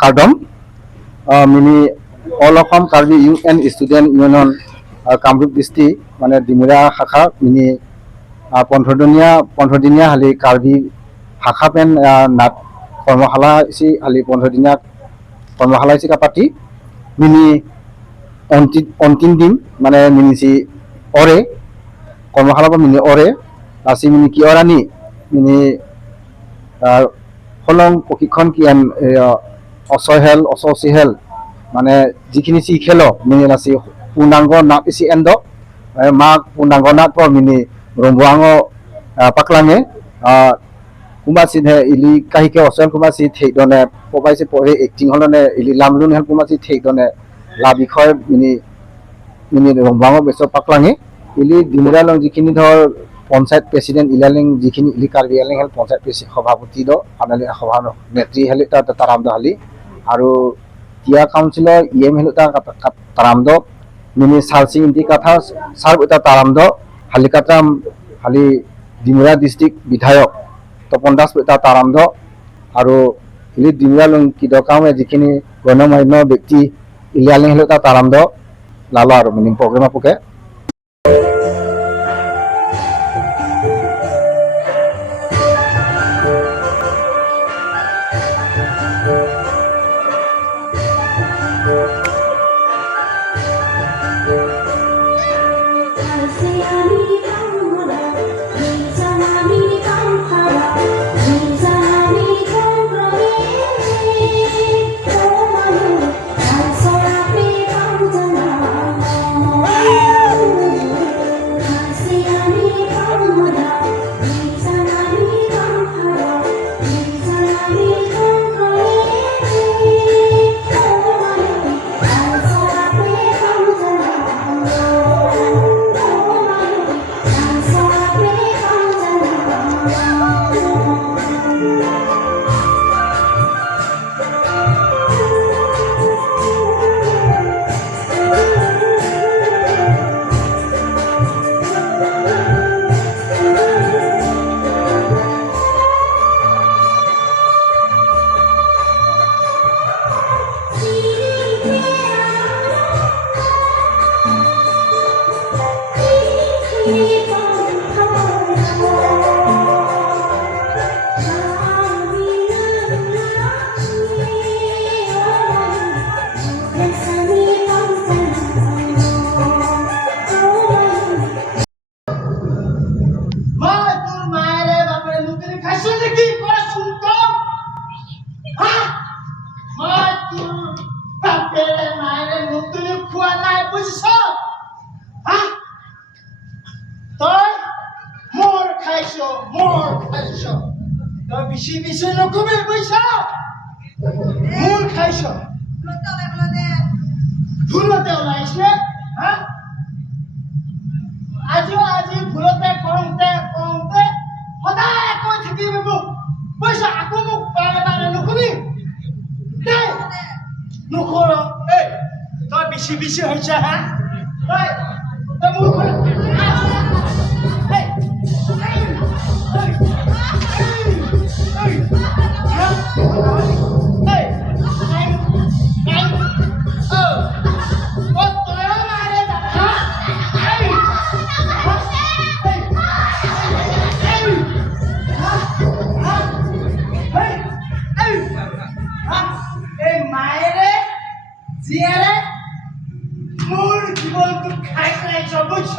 কাৰ্ডম মিনি all Assam Karbi youth and student union Kamrup district মানে ডিমৰা শাখা মিনি 15 দিনীয়া হালি কাৰ্বি ভাষা পেন নাট কৰ্মশালা হালি 15 দিনীয়া কৰ্মশালা পাতি মিনি অন্তিম দিন মানে মিনিছি অৰে কৰ্মশালা মিনি অৰে আসি মিনি কি অৰানি মিনি হলং প্ৰশিক্ষণ কি অচহেল অচচিহেল মানে যিখিনি চি খেল মিনি নাচি পূৰ্ণাংগ নাট ইসি এন্দ মাক পূৰ্ণাংগ নাট মিনি ৰম্বুৱাঙ পাকলাঙে কুমাসি ইলি কাহিকে অচল কুমাসি থেদনে পবাইছে পঢ়ে এক্টিং হলনে ইলি লামলুন হেল কুমাসি থেদনে লা বিষয় মিনি ৰম্বুৱাঙ বেছ পাকলাঙে ইলি ডিমৰা লং যিখিনি ধৰ পঞ্চায়ত প্ৰেসিডেন্ট ইলালিং যিখিনি ইলি কাৰ্বি আংলং হেল পঞ্চায়ত সভাপতি দ আনালি সভা নেত্ৰী হেলি তাৰাম দ হালি আৰু টিয়া কাউন্সিলৰ ইএম হেল তাৰাম দ মিনি সালসিং ইন্টি কথা সাৰ্ব এটা তাৰাম দ হালিকাটাম হালি ডিমৰা ডিস্ট্ৰিক্ট বিধায়ক তপন দাস এটা তাৰাম দ আৰু ইলি ডিমৰা লং কিদকামে যিখিনি গণমান্য ব্যক্তি ইলিয়ালিং হেল তাৰাম দ লালো আৰু মিনি প্ৰগ্ৰাম পোকে Bisi nokome boisa. Mul khaisho. Bhulote olaise, ha? Aji bhulote konte hodaye koi thakibe mu. Boisa aku mu bare nokome. Dai. Nokoro. Ei, toy bisi hoicha ha? Hey, ta mul khol. Hey. Ziere, mur জীবন তো খাই খাই সব বুঝছ